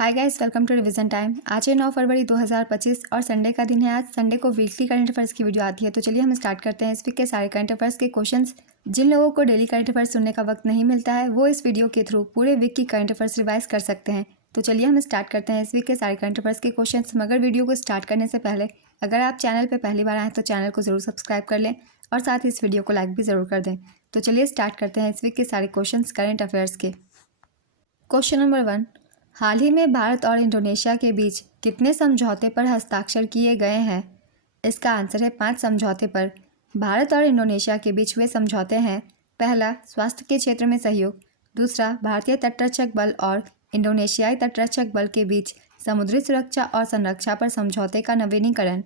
Hi guys, welcome to revision time. आज है 9 फरवरी 2025 और संडे का दिन है। आज संडे को वीकली करंट अफेयर्स की वीडियो आती है। तो चलिए हम स्टार्ट करते हैं। इस वीक के सारे करंट अफेयर्स के क्वेश्चंस जिन लोगों को डेली करंट अफेयर्स सुनने का वक्त नहीं मिलता है वो इस वीडियो के थ्रू पूरे वीक की करंट अफेयर्स रिवाइज कर सकते हैं। तो चलिए हम स्टार्ट करते हैं इस वीक के सारे करंट अफेयर्स के क्वेश्चन। मगर वीडियो को स्टार्ट करने से पहले अगर आप चैनल पर पहली बार आएँ तो चैनल को जरूर सब्सक्राइब कर लें और साथ ही इस वीडियो को लाइक भी ज़रूर कर दें। तो चलिए स्टार्ट करते हैं इस वीक के सारे क्वेश्चन करंट अफेयर्स के। क्वेश्चन नंबर 1, हाल ही में भारत और इंडोनेशिया के बीच कितने समझौते पर हस्ताक्षर किए गए हैं? इसका आंसर है 5 समझौते पर। भारत और इंडोनेशिया के बीच हुए समझौते हैं। पहला, स्वास्थ्य के क्षेत्र में सहयोग। दूसरा, भारतीय तटरक्षक बल और इंडोनेशियाई तटरक्षक बल के बीच समुद्री सुरक्षा और संरक्षा पर समझौते का नवीनीकरण।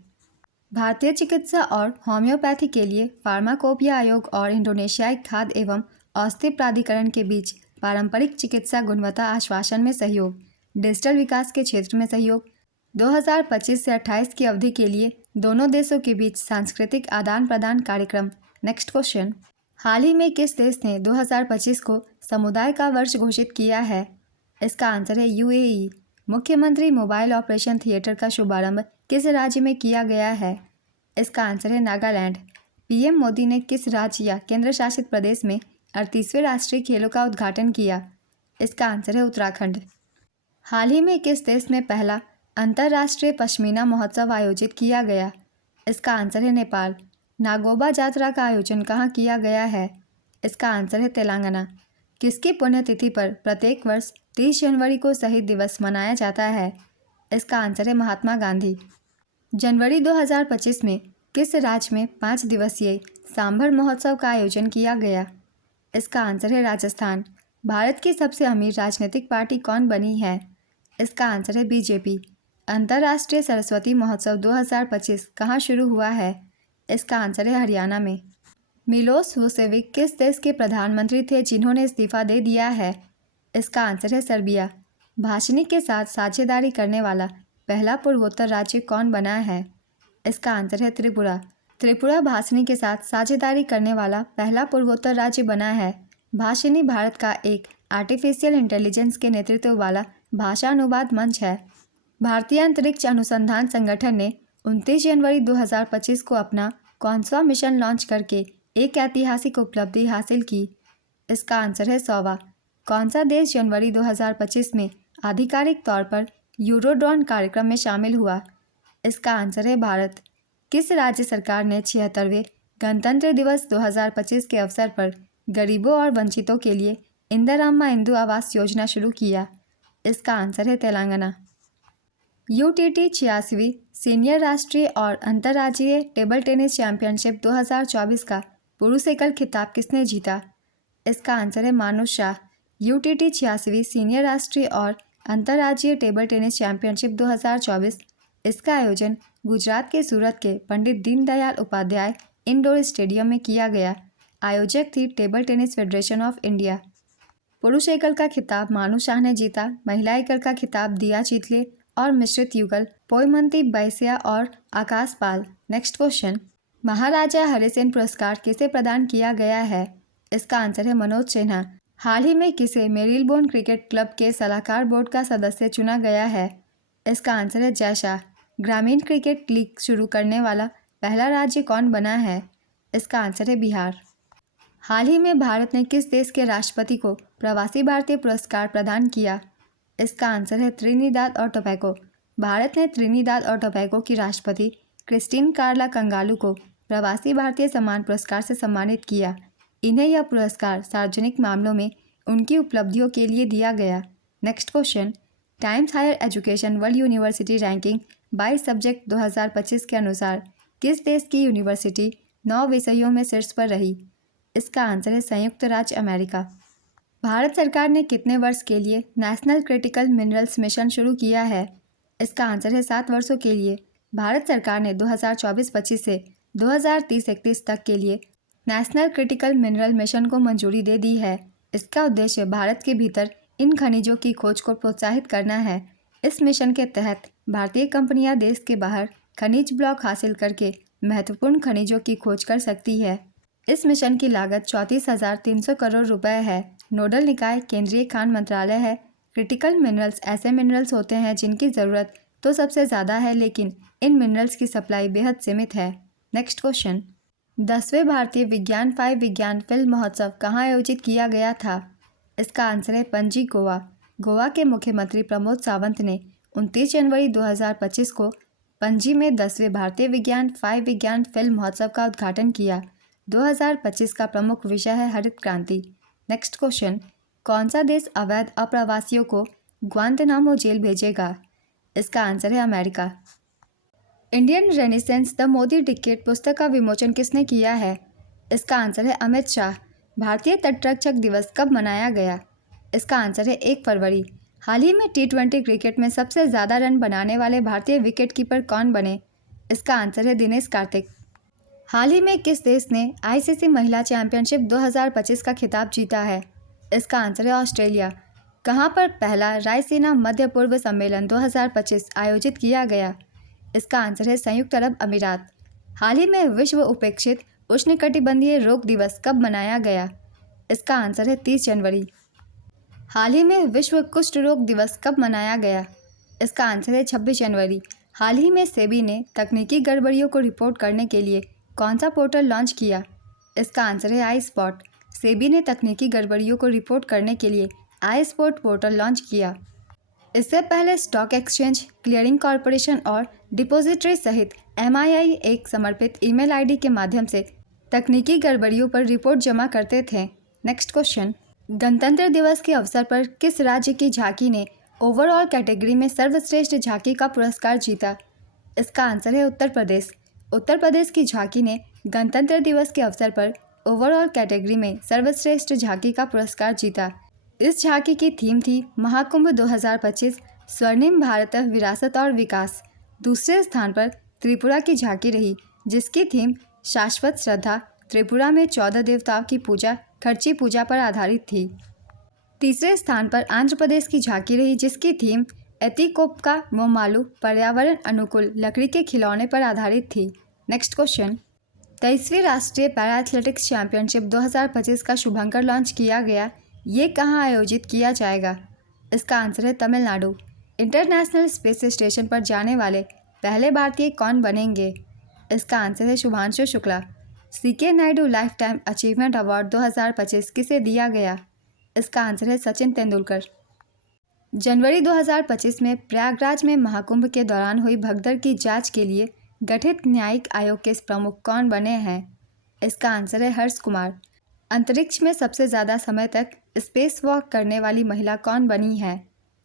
भारतीय चिकित्सा और होम्योपैथी के लिए फार्माकोपिया आयोग और इंडोनेशियाई खाद्य एवं औषधि प्राधिकरण के बीच पारंपरिक चिकित्सा गुणवत्ता आश्वासन में सहयोग। डिजिटल विकास के क्षेत्र में सहयोग। 2025 से 28 की अवधि के लिए दोनों देशों के बीच सांस्कृतिक आदान प्रदान कार्यक्रम। नेक्स्ट क्वेश्चन, हाल ही में किस देश ने 2025 को समुदाय का वर्ष घोषित किया है? इसका आंसर है यूएई। मुख्यमंत्री मोबाइल ऑपरेशन थिएटर का शुभारंभ किस राज्य में किया गया है? इसका आंसर है नागालैंड। पीएम मोदी ने किस राज्य या केंद्र शासित प्रदेश में 38वें राष्ट्रीय खेलों का उद्घाटन किया? इसका आंसर है उत्तराखंड। हाल ही में किस देश में पहला अंतर्राष्ट्रीय पश्मीना महोत्सव आयोजित किया गया? इसका आंसर है नेपाल। नागोबा यात्रा का आयोजन कहाँ किया गया है? इसका आंसर है तेलंगाना। किसकी पुण्यतिथि पर प्रत्येक वर्ष 30 जनवरी को शहीद दिवस मनाया जाता है? इसका आंसर है महात्मा गांधी। जनवरी 2025 में किस राज्य में 5 दिवसीय सांभर महोत्सव का आयोजन किया गया? इसका आंसर है राजस्थान। भारत की सबसे अमीर राजनीतिक पार्टी कौन बनी है? इसका आंसर है बीजेपी। अंतर्राष्ट्रीय सरस्वती महोत्सव 2025 कहाँ शुरू हुआ है? इसका आंसर है हरियाणा में। मिलोस वुसेविक किस देश के प्रधानमंत्री थे जिन्होंने इस्तीफा दे दिया है? इसका आंसर है सर्बिया। भाषणी के साथ साझेदारी करने वाला पहला पूर्वोत्तर राज्य कौन बना है? इसका आंसर है त्रिपुरा। त्रिपुरा भाषणी के साथ साझेदारी करने वाला पहला पूर्वोत्तर राज्य बना है। भाषिनी भारत का एक आर्टिफिशियल इंटेलिजेंस के नेतृत्व वाला भाषा अनुवाद मंच है। भारतीय अंतरिक्ष अनुसंधान संगठन ने 29 जनवरी 2025 को अपना कौन-सा मिशन लॉन्च करके एक ऐतिहासिक उपलब्धि हासिल की? इसका आंसर है 100वां। कौन सा देश जनवरी 2025 में आधिकारिक तौर पर यूरोड्रोन कार्यक्रम में शामिल हुआ? इसका आंसर है भारत। किस राज्य सरकार ने 76वें गणतंत्र दिवस 2025 के अवसर पर गरीबों और वंचितों के लिए इंदिरा इंदु आवास योजना शुरू किया? इसका आंसर है तेलंगाना। यूटीटी 86वीं सीनियर राष्ट्रीय और अंतर्राज्यीय टेबल टेनिस चैंपियनशिप 2024 का पुरुष एकल खिताब किसने जीता? इसका आंसर है मानुष शाह। यूटीटी 86वीं सीनियर राष्ट्रीय और अंतर्राज्यीय टेबल टेनिस चैंपियनशिप 2024, इसका आयोजन गुजरात के सूरत के पंडित दीनदयाल उपाध्याय इंडोर स्टेडियम में किया गया। आयोजक थी table tennis federation of India. पुरुष एकल का खिताब मानु शाह ने जीता। महिला एकल का खिताब दिया चितले और मिश्रित युगल पोयमंती बैसिया और आकाश पाल। नेक्स्ट क्वेश्चन, महाराजा हरिसेन पुरस्कार किसे प्रदान किया गया है? इसका आंसर है मनोज सिन्हा। हाल ही में किसे मेरिलबोर्न क्रिकेट क्लब के सलाहकार बोर्ड का सदस्य चुना गया है? इसका आंसर है जय शाह। ग्रामीण क्रिकेट लीग शुरू करने वाला पहला राज्य कौन बना है? इसका आंसर है बिहार। हाल ही में भारत ने किस देश के राष्ट्रपति को प्रवासी भारतीय पुरस्कार प्रदान किया? इसका आंसर है त्रिनिदाद और टोबैगो। भारत ने त्रिनिदाद और टोबैगो की राष्ट्रपति क्रिस्टीन कार्ला कंगालू को प्रवासी भारतीय सम्मान पुरस्कार से सम्मानित किया। इन्हें यह पुरस्कार सार्वजनिक मामलों में उनकी उपलब्धियों के लिए दिया गया। Next question, Times Higher Education World University Ranking by subject 2025 के अनुसार किस देश की यूनिवर्सिटी 9 विषयों में शीर्ष पर रही? इसका आंसर है संयुक्त राज्य अमेरिका। भारत सरकार ने कितने वर्ष के लिए नेशनल क्रिटिकल मिनरल्स मिशन शुरू किया है? इसका आंसर है 7 वर्षों के लिए। भारत सरकार ने 2024-25 से 2030-31 तक के लिए नेशनल क्रिटिकल मिनरल मिशन को मंजूरी दे दी है। इसका उद्देश्य भारत के भीतर इन खनिजों की खोज को प्रोत्साहित करना है। इस मिशन के तहत भारतीय कंपनियां देश के बाहर खनिज ब्लॉक हासिल करके महत्वपूर्ण खनिजों की खोज कर सकती है। इस मिशन की लागत 34,300 करोड़ रुपए है। नोडल निकाय केंद्रीय खान मंत्रालय है। क्रिटिकल मिनरल्स ऐसे मिनरल्स होते हैं जिनकी ज़रूरत तो सबसे ज़्यादा है, लेकिन इन मिनरल्स की सप्लाई बेहद सीमित है। नेक्स्ट क्वेश्चन, 10वें भारतीय विज्ञान 5 विज्ञान फिल्म महोत्सव कहाँ आयोजित किया गया था? इसका आंसर है पणजी, गोवा। गोवा के मुख्यमंत्री प्रमोद सावंत ने 29 जनवरी 2025 को पणजी में 10वें भारतीय विज्ञान 5 विज्ञान फिल्म महोत्सव का उद्घाटन किया। 2025 का प्रमुख विषय है हरित क्रांति। नेक्स्ट क्वेश्चन, कौन सा देश अवैध अप्रवासियों को ग्वांतनामो जेल भेजेगा? इसका आंसर है America. Indian renaissance the Modi decade पुस्तक का विमोचन किसने किया है? इसका आंसर है अमित शाह। भारतीय तटरक्षक दिवस कब मनाया गया? इसका आंसर है 1 फरवरी। हाल ही में T20 क्रिकेट में सबसे ज़्यादा रन बनाने वाले भारतीय विकेटकीपर कौन बने? इसका आंसर है दिनेश कार्तिक। हाल ही में किस देश ने ICC महिला चैंपियनशिप 2025 का खिताब जीता है? इसका आंसर है ऑस्ट्रेलिया। कहाँ पर पहला रायसीना मध्य पूर्व सम्मेलन 2025 आयोजित किया गया? इसका आंसर है संयुक्त अरब अमीरात। हाल ही में विश्व उपेक्षित उष्णकटिबंधीय रोग दिवस कब मनाया गया? इसका आंसर है 30 जनवरी। हाल ही में विश्व कुष्ठ रोग दिवस कब मनाया गया? इसका आंसर है 26 जनवरी। हाल ही में सेबी ने तकनीकी गड़बड़ियों को रिपोर्ट करने के लिए कौन सा पोर्टल लॉन्च किया? इसका आंसर है आई स्पॉट। सेबी ने तकनीकी गड़बड़ियों को रिपोर्ट करने के लिए आई स्पॉट पोर्टल लॉन्च किया। इससे पहले स्टॉक एक्सचेंज, क्लियरिंग कॉरपोरेशन और डिपॉजिटरी सहित MII एक समर्पित ईमेल आईडी के माध्यम से तकनीकी गड़बड़ियों पर रिपोर्ट जमा करते थे। नेक्स्ट क्वेश्चन, गणतंत्र दिवस के अवसर पर किस राज्य की झांकी ने ओवरऑल कैटेगरी में सर्वश्रेष्ठ झांकी का पुरस्कार जीता? इसका आंसर है उत्तर प्रदेश। उत्तर प्रदेश की झांकी ने गणतंत्र दिवस के अवसर पर ओवरऑल कैटेगरी में सर्वश्रेष्ठ झांकी का पुरस्कार जीता। इस झांकी की थीम थी महाकुंभ 2025 स्वर्णिम भारत विरासत और विकास। दूसरे स्थान पर त्रिपुरा की झांकी रही, जिसकी थीम शाश्वत श्रद्धा, त्रिपुरा में 14 देवताओं की पूजा, खर्ची पूजा पर आधारित थी। तीसरे स्थान पर आंध्र प्रदेश की झांकी रही, जिसकी थीम एतिकोप्का मोमालू, पर्यावरण अनुकूल लकड़ी के खिलौने पर आधारित थी। नेक्स्ट क्वेश्चन, 23वीं राष्ट्रीय पैरा एथलेटिक्स चैंपियनशिप 2025 का शुभंकर लॉन्च किया गया। ये कहाँ आयोजित किया जाएगा? इसका आंसर है तमिलनाडु। इंटरनेशनल स्पेस स्टेशन पर जाने वाले पहले भारतीय कौन बनेंगे? इसका आंसर है Shubhanshu Shukla. CK Naidu lifetime achievement award 2025 किसे दिया गया? इसका आंसर है सचिन तेंदुलकर। जनवरी 2025 में प्रयागराज में महाकुंभ के दौरान हुई भगदड़ की जांच के लिए गठित न्यायिक आयोग के प्रमुख कौन बने हैं? इसका आंसर है हर्ष कुमार। अंतरिक्ष में सबसे ज़्यादा समय तक स्पेस वॉक करने वाली महिला कौन बनी है?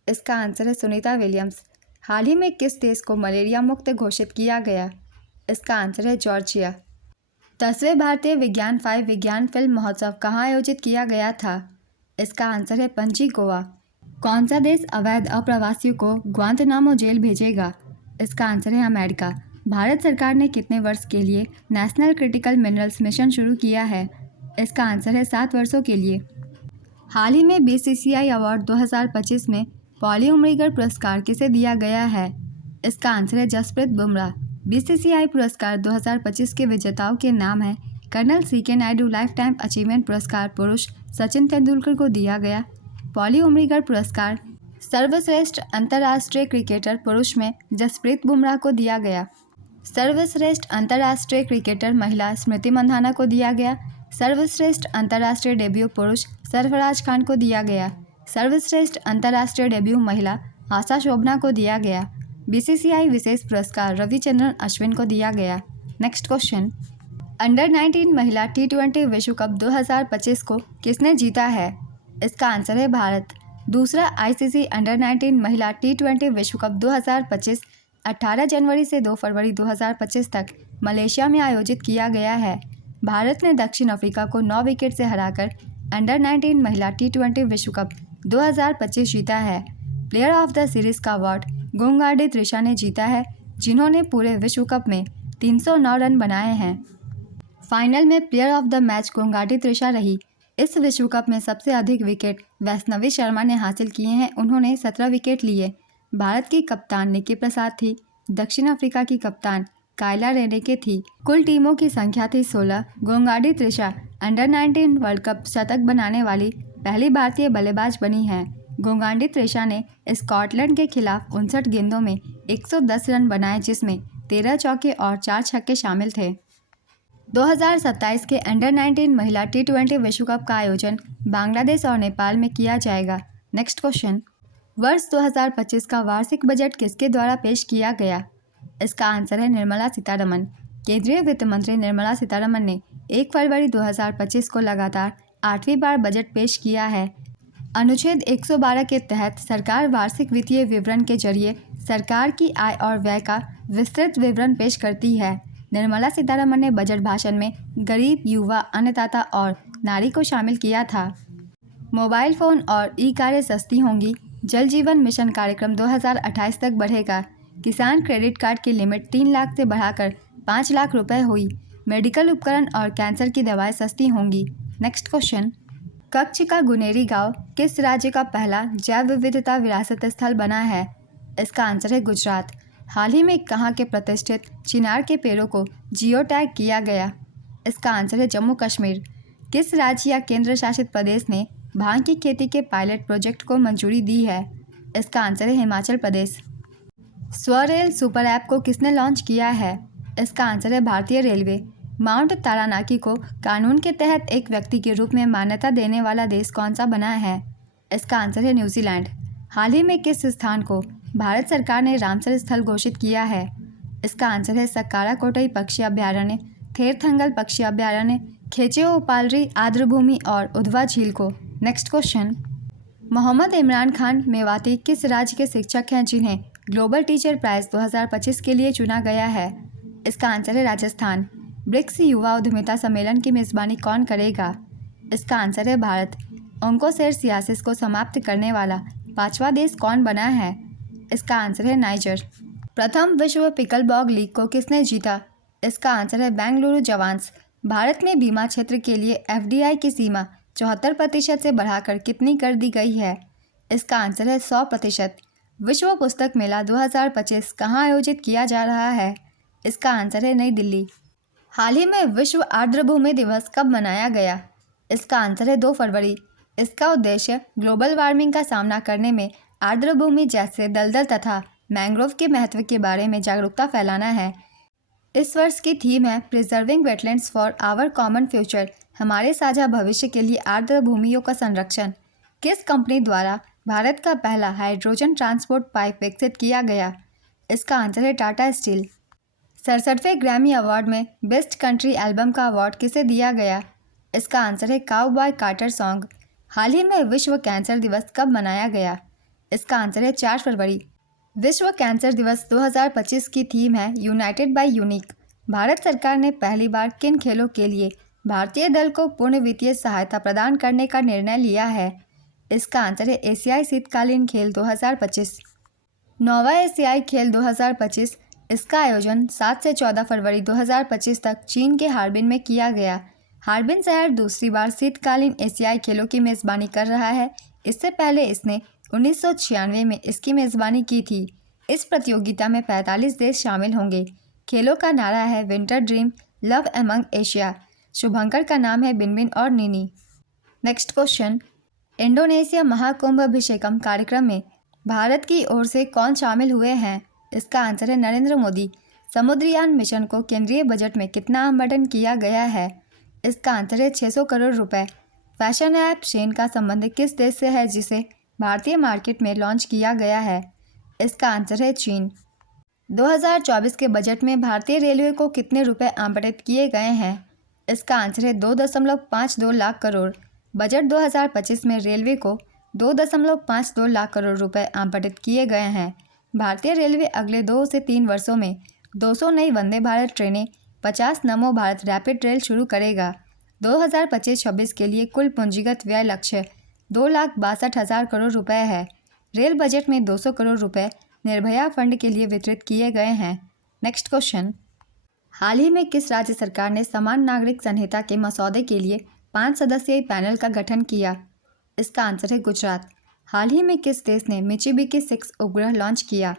इसका आंसर है सुनीता विलियम्स। हाल ही में किस देश को मलेरिया मुक्त घोषित किया गया? इसका आंसर है जॉर्जिया। 10वें भारतीय विज्ञान 5 विज्ञान फिल्म महोत्सव कहाँ आयोजित किया गया था? इसका आंसर है पणजी, गोवा। कौन सा देश अवैध अप्रवासियों को ग्वांतनामो जेल भेजेगा? इसका आंसर है अमेरिका। भारत सरकार ने कितने वर्ष के लिए नेशनल क्रिटिकल मिनरल्स मिशन शुरू किया है? इसका आंसर है 7 वर्षों के लिए। हाल ही में BCCI अवार्ड 2025 में पॉली उमरीगर पुरस्कार किसे दिया गया है? इसका आंसर है जसप्रीत बुमराह। BCCI पुरस्कार 2025 के विजेताओं के नाम हैं colonel CK Naidu lifetime achievement पुरस्कार पुरुष सचिन तेंदुलकर को दिया गया। पॉली उमरीगर पुरस्कार सर्वश्रेष्ठ अंतर्राष्ट्रीय क्रिकेटर पुरुष में जसप्रीत बुमराह को दिया गया। सर्वश्रेष्ठ अंतर्राष्ट्रीय क्रिकेटर महिला स्मृति मंधाना को दिया गया। सर्वश्रेष्ठ अंतर्राष्ट्रीय डेब्यू पुरुष सरफराज खान को दिया गया। सर्वश्रेष्ठ अंतर्राष्ट्रीय डेब्यू महिला आशा शोभना को दिया गया। BCCI विशेष पुरस्कार रविचंद्रन अश्विन को दिया गया। नेक्स्ट क्वेश्चन, अंडर 19 महिला T20 विश्व कप 2025 को किसने जीता है? इसका आंसर है भारत। दूसरा ICC अंडर 19 महिला T20 विश्व कप 2025 18 जनवरी से 2 फरवरी 2025 तक मलेशिया में आयोजित किया गया है। भारत ने दक्षिण अफ्रीका को 9 विकेट से हराकर अंडर 19 महिला T20 विश्व कप 2025 जीता है। प्लेयर ऑफ द सीरीज़ का अवार्ड गोंगाडी त्रिशा ने जीता है, जिन्होंने पूरे विश्व कप में 309 रन बनाए हैं। फाइनल में player of the match Gongadi Trisha रही। इस विश्व कप में सबसे अधिक विकेट वैष्णवी शर्मा ने हासिल किए हैं, उन्होंने 17 विकेट लिए। भारत की कप्तान निक्की प्रसाद थी। दक्षिण अफ्रीका की कप्तान कायला रेनेके थी। कुल टीमों की संख्या थी 16। Gongadi Trisha under 19 world cup शतक बनाने वाली पहली भारतीय बल्लेबाज बनी हैं। गोगांडी त्रेशा ने स्कॉटलैंड के खिलाफ 59 गेंदों में 110 रन बनाए, जिसमें 13 चौके और 4 छक्के शामिल थे। 2027 के अंडर 19 महिला T20 विश्व कप का आयोजन बांग्लादेश और नेपाल में किया जाएगा। नेक्स्ट क्वेश्चन, वर्ष 2025 का वार्षिक बजट किसके द्वारा पेश किया गया? इसका आंसर है निर्मला सीतारमण। केंद्रीय वित्त मंत्री निर्मला सीतारमण ने 1 फरवरी 2025 को लगातार 8वीं बार बजट पेश किया है। अनुच्छेद 112 के तहत सरकार वार्षिक वित्तीय विवरण के जरिए सरकार की आय और व्यय का विस्तृत विवरण पेश करती है। निर्मला सीतारमण ने बजट भाषण में गरीब, युवा, अन्नदाता और नारी को शामिल किया था। मोबाइल फ़ोन और ई-कारें सस्ती होंगी। जल जीवन मिशन कार्यक्रम 2028 तक बढ़ेगा। किसान क्रेडिट कार्ड की लिमिट 3 लाख से बढ़ाकर 5 लाख रुपए हुई। मेडिकल उपकरण और कैंसर की दवाएं सस्ती होंगी। नेक्स्ट क्वेश्चन, कच्छ का गुनेरी गांव किस राज्य का पहला जैव विविधता विरासत स्थल बना है? इसका आंसर है गुजरात। हाल ही में कहाँ के प्रतिष्ठित चिनार के पेड़ों को जियो टैग किया गया? इसका आंसर है जम्मू कश्मीर। किस राज्य या केंद्र शासित प्रदेश ने भांग की खेती के पायलट प्रोजेक्ट को मंजूरी दी है? इसका आंसर है हिमाचल प्रदेश। स्वरेल सुपर ऐप को किसने लॉन्च किया है? इसका आंसर है भारतीय रेलवे। माउंट तारानाकी को कानून के तहत एक व्यक्ति के रूप में मान्यता देने वाला देश कौन सा बना है? इसका आंसर है न्यूजीलैंड। हाल ही में किस स्थान को भारत सरकार ने रामसर स्थल घोषित किया है? इसका आंसर है सक्कारा कोटई पक्षी अभ्यारण्य, थेरथंगल पक्षी अभ्यारण्य, खेचेओ उपालरी आर्द्रभूमि और उधवा झील को। नेक्स्ट क्वेश्चन, मोहम्मद इमरान खान मेवाती किस राज्य के शिक्षक हैं जिन्हें ग्लोबल टीचर प्राइज़ 2025 के लिए चुना गया है? इसका आंसर है राजस्थान। ब्रिक्स युवा उद्यमिता सम्मेलन की मेज़बानी कौन करेगा? इसका आंसर है भारत। ओंकोसेरसियासिस को समाप्त करने वाला 5वां देश कौन बना है? इसका आंसर है नाइजर। प्रथम विश्व पिकलबॉल लीग को किसने जीता? इसका आंसर है बेंगलुरु जवान्स। भारत में बीमा क्षेत्र के लिए FDI की सीमा 74% से बढ़ाकर कितनी कर दी गई है? इसका आंसर है 100%। विश्व पुस्तक मेला 2025 कहाँ आयोजित किया जा रहा है? इसका आंसर है नई दिल्ली। हाल ही में विश्व आर्द्रभूमि दिवस कब मनाया गया? इसका आंसर है 2 फरवरी। इसका उद्देश्य ग्लोबल वार्मिंग का सामना करने में आर्द्रभूमि जैसे दलदल तथा मैंग्रोव के महत्व के बारे में जागरूकता फैलाना है। इस वर्ष की थीम है preserving wetlands for our common future, हमारे साझा भविष्य के लिए आर्द्रभूमियों का संरक्षण। किस कंपनी द्वारा भारत का पहला हाइड्रोजन ट्रांसपोर्ट पाइप विकसित किया गया? इसका आंसर है टाटा स्टील। 67वें ग्रैमी अवार्ड में बेस्ट कंट्री एल्बम का अवार्ड किसे दिया गया? इसका आंसर है काउबॉय कार्टर सॉन्ग। हाल ही में विश्व कैंसर दिवस कब मनाया गया? इसका आंसर है 4 फरवरी। विश्व कैंसर दिवस 2025 की थीम है यूनाइटेड बाय यूनिक। भारत सरकार ने पहली बार किन खेलों के लिए भारतीय दल को पूर्ण वित्तीय सहायता प्रदान करने का निर्णय लिया है? इसका आंसर है एशियाई शीतकालीन खेल 2025। 9वां एशियाई खेल 2025, इसका आयोजन 7 से 14 फरवरी 2025 तक चीन के हार्बिन में किया गया। हार्बिन शहर दूसरी बार शीतकालीन एशियाई खेलों की मेज़बानी कर रहा है। इससे पहले इसने 1996 में इसकी मेज़बानी की थी। इस प्रतियोगिता में 45 देश शामिल होंगे। खेलों का नारा है winter dream, love among Asia. शुभंकर का नाम है बिनबिन और Nini. Next question, Indonesia Mahakumbh अभिषेकम कार्यक्रम में भारत की ओर से कौन शामिल हुए हैं? इसका आंसर है नरेंद्र मोदी। समुद्रयान मिशन को केंद्रीय बजट में कितना आवंटन किया गया है? इसका आंसर है 600 करोड़ रुपए। फैशन ऐप शेन का संबंध किस देश से है जिसे भारतीय मार्केट में लॉन्च किया गया है? इसका आंसर है चीन। 2024 के बजट में भारतीय रेलवे को कितने रुपए आवंटित किए गए हैं? इसका आंसर है 2.52 लाख करोड़। बजट 2025 में रेलवे को 2.52 लाख करोड़ रुपए आवंटित किए गए हैं। भारतीय रेलवे अगले 2 से 3 वर्षों में 200 नई वंदे भारत ट्रेनें, 50 नमो भारत रैपिड रेल शुरू करेगा। 2025-26 के लिए कुल पूंजीगत व्यय लक्ष्य 2,62,000 करोड़ रुपए है। रेल बजट में 200 करोड़ रुपए निर्भया फंड के लिए वितरित किए गए हैं। नेक्स्ट क्वेश्चन, हाल ही में किस राज्य सरकार ने समान नागरिक संहिता के मसौदे के लिए 5 सदस्यीय पैनल का गठन किया? इसका आंसर है गुजरात। हाल ही में किस देश ने मित्सुबिशी 6 उपग्रह लॉन्च किया?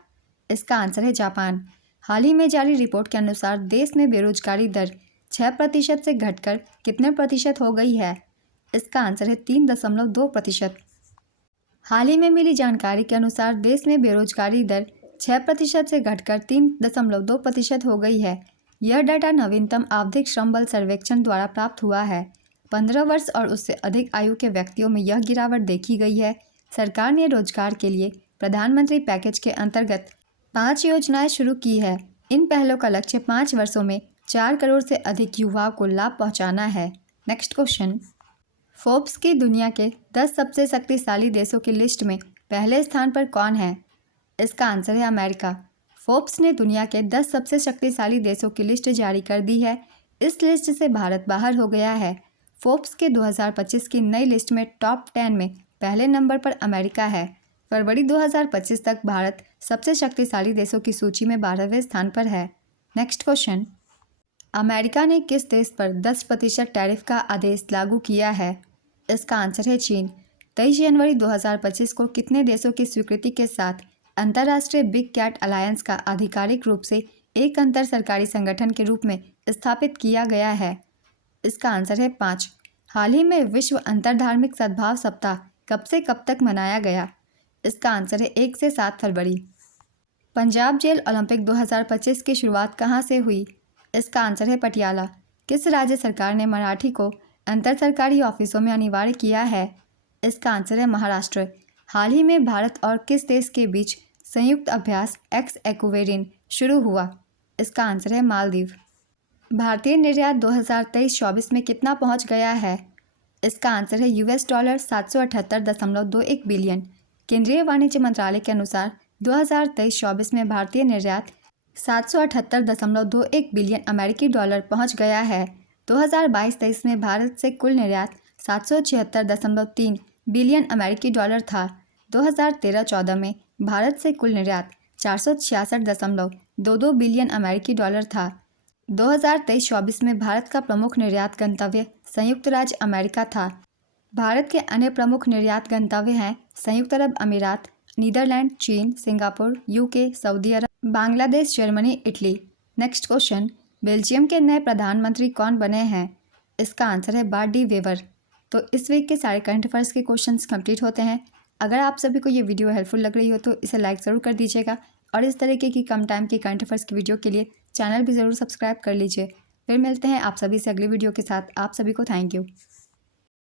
इसका आंसर है जापान। हाल ही में जारी रिपोर्ट के अनुसार देश में बेरोजगारी दर 6% से घटकर कितने प्रतिशत हो गई है? इसका आंसर है 3.2%। हाल ही में मिली जानकारी के अनुसार देश में बेरोजगारी दर 6% से घटकर 3.2% हो गई है। यह डाटा नवीनतम आवधिक श्रम बल सर्वेक्षण द्वारा प्राप्त हुआ है। 15 वर्ष और उससे अधिक आयु के व्यक्तियों में यह गिरावट देखी गई है। सरकार ने रोजगार के लिए प्रधानमंत्री पैकेज के अंतर्गत 5 योजनाएं शुरू की है। इन पहलों का लक्ष्य 5 वर्षों में 4 करोड़ से अधिक युवाओं को लाभ पहुंचाना है। नेक्स्ट क्वेश्चन, फोर्ब्स की दुनिया के 10 सबसे शक्तिशाली देशों की लिस्ट में पहले स्थान पर कौन है? इसका आंसर है अमेरिका। फोर्ब्स ने दुनिया के 10 सबसे शक्तिशाली देशों की लिस्ट जारी कर दी है। इस लिस्ट से भारत बाहर हो गया है। फोर्ब्स के 2025 की नई लिस्ट में टॉप 10 में पहले नंबर पर अमेरिका है। फरवरी 2025 तक भारत सबसे शक्तिशाली देशों की सूची में 12वें स्थान पर है। नेक्स्ट क्वेश्चन, अमेरिका ने किस देश पर 10% टैरिफ का आदेश लागू किया है? इसका आंसर है चीन। 23 जनवरी 2025 को कितने देशों की स्वीकृति के साथ अंतर्राष्ट्रीय बिग कैट अलायंस का आधिकारिक रूप से एक अंतर सरकारी संगठन के रूप में स्थापित किया गया है? इसका आंसर है 5। हाल ही में विश्व अंतरधार्मिक सद्भाव सप्ताह कब से कब तक मनाया गया? इसका आंसर है 1 से 7 फरवरी। पंजाब जेल ओलंपिक 2025 की शुरुआत कहाँ से हुई? इसका आंसर है पटियाला। किस राज्य सरकार ने मराठी को अंतर सरकारी ऑफिसों में अनिवार्य किया है? इसका आंसर है महाराष्ट्र। हाल ही में भारत और किस देश के बीच संयुक्त अभ्यास एक्स एक्वेरिन शुरू हुआ? इसका आंसर है मालदीव। भारतीय निर्यात 2023-24 में कितना पहुंच गया है? इसका आंसर है $778.21 बिलियन। केंद्रीय वाणिज्य मंत्रालय के अनुसार 2023-24 में भारतीय निर्यात 778.21 बिलियन अमेरिकी डॉलर पहुंच गया है। 2022-23 में भारत से कुल निर्यात 776.3 बिलियन अमेरिकी डॉलर था। 2013-14 में भारत से कुल निर्यात 466.22 बिलियन अमेरिकी डॉलर था। 2023-24 में भारत का प्रमुख निर्यात गंतव्य संयुक्त राज्य अमेरिका था। भारत के अन्य प्रमुख निर्यात गंतव्य हैं संयुक्त अरब अमीरात, नीदरलैंड, चीन, सिंगापुर, यूके, सऊदी अरब, Bangladesh, Germany, Italy. Next question, Belgium के नए प्रधानमंत्री कौन बने हैं? इसका आंसर है बार्ट डी वेवर। तो इस वीक के सारे करंट अफेयर्स के क्वेश्चंस कंप्लीट होते हैं। अगर आप सभी को ये वीडियो हेल्पफुल लग रही हो तो इसे लाइक ज़रूर कर दीजिएगा और इस तरीके की कम टाइम की करंट अफेयर्स की वीडियो के लिए चैनल भी ज़रूर सब्सक्राइब कर लीजिए। फिर मिलते हैं आप सभी से अगली वीडियो के साथ। आप सभी को थैंक यू।